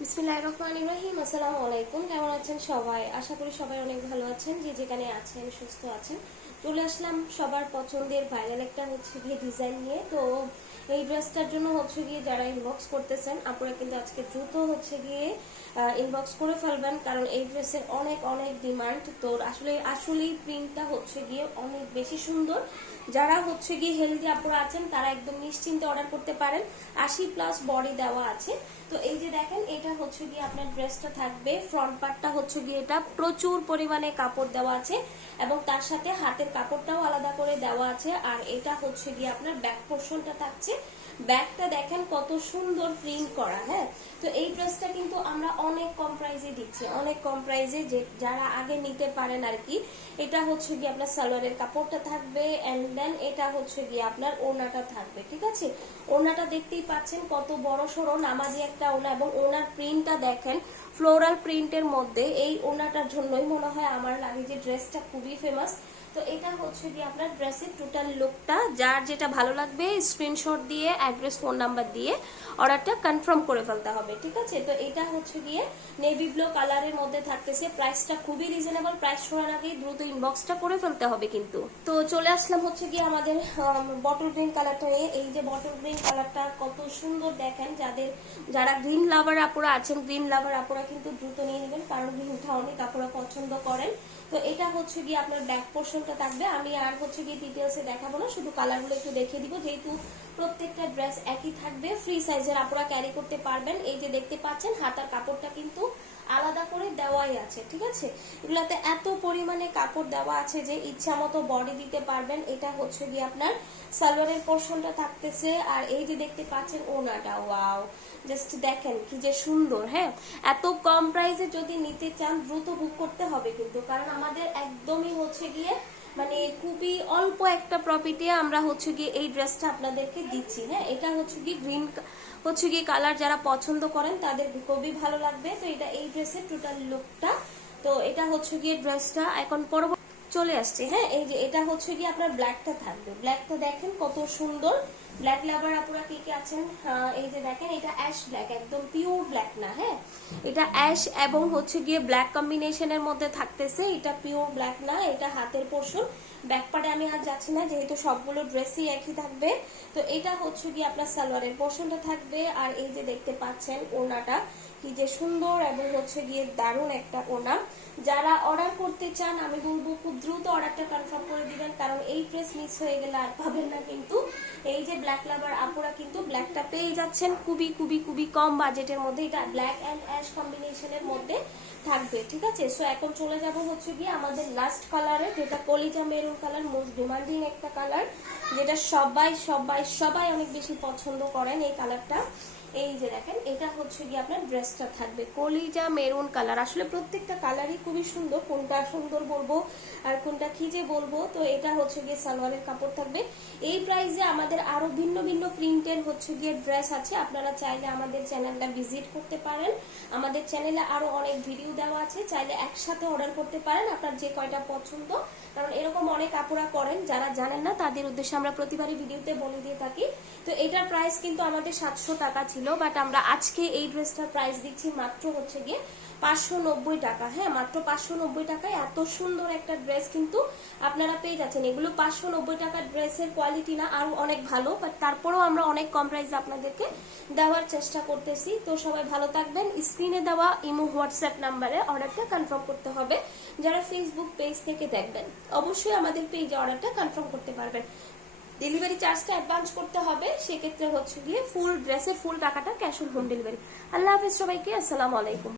বিসমিল্লাহির রহমানির রহিম। আসসালামু আলাইকুম। কেমন আছেন সবাই? আশা করি সবাই অনেক ভালো আছেন, যে যেখানে আছেন সুস্থ আছেন। চলে আসলাম সবার পছন্দের ভাইরাল একটা গিয়ে ডিজাইন নিয়ে। তো এই ড্রেসটার জন্য গিয়ে যারা ইনবক্স করতেছেন আপনারা কিন্তু আজকে দ্রুত গিয়ে ইনবক্স করে ফেলবেন, কারণ এই ড্রেসের অনেক অনেক ডিমান্ড। তো আসলেই প্রিন্টটা গিয়ে অনেক বেশি সুন্দর। যারা গিয়ে হেলদি আপুরা আছেন তারা একদম নিশ্চিন্তে অর্ডার করতে পারেন। 80+ বডি দেওয়া আছে। তো এই যে দেখেন, এটা গিয়ে আপনার ড্রেসটা থাকবে, ফ্রন্ট পার্টটা গিয়ে এটা প্রচুর পরিমাণে কাপড় দেওয়া আছে এবং তার সাথে হাতের কাপড়টাও আলাদা করে দেওয়া আছে। আর এটা গিয়ে আপনার ব্যাক পোর্শনটা থাকছে। ব্যাকটা দেখেন কত সুন্দর প্রিন্ট করা। হ্যাঁ, তো এই ড্রেসটা কিন্তু আমরা অনেক কম প্রাইসে দিচ্ছি, অনেক কম প্রাইসে। যে যারা আগে নিতে পারেন আর কি। এটা গিয়ে আপনার সালোয়ারের কাপড়টা থাকবে, এন্ড দেন এটা গিয়ে আপনার ওড়নাটা থাকবে। ঠিক আছে, ওড়নাটা দেখতেই পাচ্ছেন কত বড় সড়ো নামাজি একটা ওড়না, এবং ওড়নার প্রিন্টটা দেখেন ফ্লোরাল প্রিন্টের মধ্যে। এই ওড়নাটার জন্যই মনে হয় আমার লাগে যে ড্রেসটা খুবই ফেমাস। তো এটা গিয়ে আপনার ড্রেসের টোটাল লুকটা। যার যেটা ভালো লাগবে স্ক্রিনশট দিয়ে অ্যাড্রেস ফোন নাম্বার দিয়ে অর্ডারটা কনফার্ম করে ফেলতে হবে। ঠিক আছে, তো এটা গিয়ে নেভি ব্লু কালারের মধ্যে থাকতেছে। প্রাইসটা খুবই রিজনেবল। প্রাইস শোনার আগেই দ্রুত ইনবক্সটা করে ফেলতে হবে কিন্তু। তো চলে আসলাম গিয়ে আমাদের বটল গ্রিন কালারটা নিয়ে। এই যে বটল গ্রিন কালারটা কত সুন্দর দেখেন। যারা গ্রিন লাভার আপুরা আছেন, গ্রিন লাভার আপুরা কিন্তু দ্রুত নিয়ে নেবেন, কারণ গ্রিনটা অনেক আপুরা পছন্দ করেন। তো এটা গিয়ে আপনার ব্যাক পোর্শনটা থাকবে। আমি আর গিয়ে ডিটেলসে দেখাবো না, শুধু কালারগুলো একটু দেখিয়ে দিব, যেহেতু প্রত্যেকটা ড্রেস একই থাকবে। ফ্রি সাইজের আপুরা ক্যারি করতে পারবেন। এই যে দেখতে পাচ্ছেন হাতার কাপড়টা কিন্তু আলাদা করে দেওয়াই আছে। ঠিক আছে, এগুলাতে এত পরিমাণে কাপড় দেওয়া আছে যে ইচ্ছা মতো বডি দিতে পারবেন। এটা গিয়ে আপনার সালোয়ারের পোর্শনটা থাকতেছে। আর এই যে দেখতে পাচ্ছেন ওনাটা, ওয়াও, জাস্ট দেখেন কি যে সুন্দর। হ্যাঁ, এত কম প্রাইসে যদি নিতে চান দ্রুত বুক করতে হবে কিন্তু, কারণ আমাদের একদমই গিয়ে মানে খুবই অল্প একটা প্রফিটে আমরা গিয়ে এই ড্রেসটা আপনাদেরকে দিচ্ছি। হ্যাঁ, এটা গিয়ে গ্রিন গিয়ে কালার যারা পছন্দ করেন তাদের খুবই ভালো লাগবে। তো এটা এই ড্রেসের টোটাল লুকটা। তো এটা গিয়ে ড্রেসটা এখন পরবর্তী চলে আসছে। হ্যাঁ, এই যে এটা গিয়ে আপনার ব্ল্যাকটা থাকবে। ব্ল্যাকটা দেখেন কত সুন্দর। ব্ল্যাক লাভার আপুরা কে কে আছেন? এই যে দেখেন, এটা অ্যাশ ব্ল্যাক, একদম পিওর ব্ল্যাক না। হ্যাঁ, এটা অ্যাশ এবং গিয়ে ব্ল্যাক কম্বিনেশনের মধ্যে থাকতেছে। এটা পিওর ব্ল্যাক না, এটা হাতের পোর্শন। ব্যাক পার্টে আমি আর যাচ্ছি না, যেহেতু সবগুলো ড্রেসই একই থাকবে। তো এটা গিয়ে আপনার সালোয়ারের পোর্শনটা থাকবে। আর এই যে দেখতে পাচ্ছেন ওড়নাটা কি যে সুন্দর, এবং গিয়ে দারুণ একটা ওড়না। যারা অর্ডার করতে চান আমি বলবো খুব দ্রুত অর্ডারটা কনফার্ম করে দিবেন, কারণ এই ড্রেস মিস হয়ে গেলে আর পাবেন না কিন্তু। এই যে ব্ল্যাক লাভার আপুরা কিন্তু ব্ল্যাকটা পেয়ে যাচ্ছেন খুবই খুবই খুবই কম বাজেটের মধ্যে। এটা ব্ল্যাক অ্যান্ড অ্যাশ কম্বিনেশনের মধ্যে থাকবে। ঠিক আছে, সো এখন চলে যাব গিয়ে আমাদের লাস্ট কালারে, যেটা কলিজা মেরুন কালার, মোস্ট ডিমান্ডিং একটা কালার, যেটা সবাই সবাই সবাই অনেক বেশি পছন্দ করেন এই কালারটা। এই যে দেখেন, এটা গিয়ে আপনার ড্রেসটা থাকবে কলিজা মেরুন কালার। আসলে প্রত্যেকটা কালারই খুবই সুন্দর, কোনটা সুন্দর বলবো আর কোনটা কি যে বলবো। তো এটা গিয়ে সালোয়ারের কাপড় থাকবে। এই প্রাইসে আমাদের আরো ভিন্ন ভিন্ন প্রিন্টের গিয়ে ড্রেস আছে। আপনারা চাইলে আমাদের চ্যানেলটা ভিজিট করতে পারেন। আমাদের চ্যানেলে আরো অনেক ভিডিও দেওয়া আছে, চাইলে একসাথে অর্ডার করতে পারেন আপনার যে কয়টা পছন্দ। কারণ এরকম অনেক আপুরা করেন, যারা জানেন না তাদের উদ্দেশ্যে আমরা প্রতিবারই ভিডিওতে বলে দিয়ে থাকি। তো এটার প্রাইস কিন্তু আমাদের 700 টাকা ছিল, বাট আমরা আজকে এই ড্রেসটার প্রাইস দিচ্ছি মাত্র গিয়ে 590 টাকা। হ্যাঁ, মাত্র 590 টাকায় এত সুন্দর একটা ড্রেস কিন্তু আপনারা পেয়ে যাচ্ছেন। এগুলো 590 টাকার ড্রেসের কোয়ালিটি না, আরো অনেক ভালো, বাট তারপরেও আমরা অনেক কম প্রাইসে আপনাদেরকে দেওয়ার চেষ্টা করতেছি। তো সবাই ভালো থাকবেন। স্ক্রিনে দেওয়া ইমো হোয়াটসঅ্যাপ নাম্বারে অর্ডারটা কনফার্ম করতে হবে। যারা ফেসবুক পেজ থেকে দেখবেন অবশ্যই আমাদের পেজে অর্ডারটা কনফার্ম করতে পারবেন। ডেলিভারি চার্জটা অ্যাডভান্স করতে হবে, সেক্ষেত্রে গিয়ে ফুল ড্রেসের ফুল টাকাটা ক্যাশ অন হোম ডেলিভারি। আল্লাহ হাফেজ সবাইকে, আসসালামু আলাইকুম।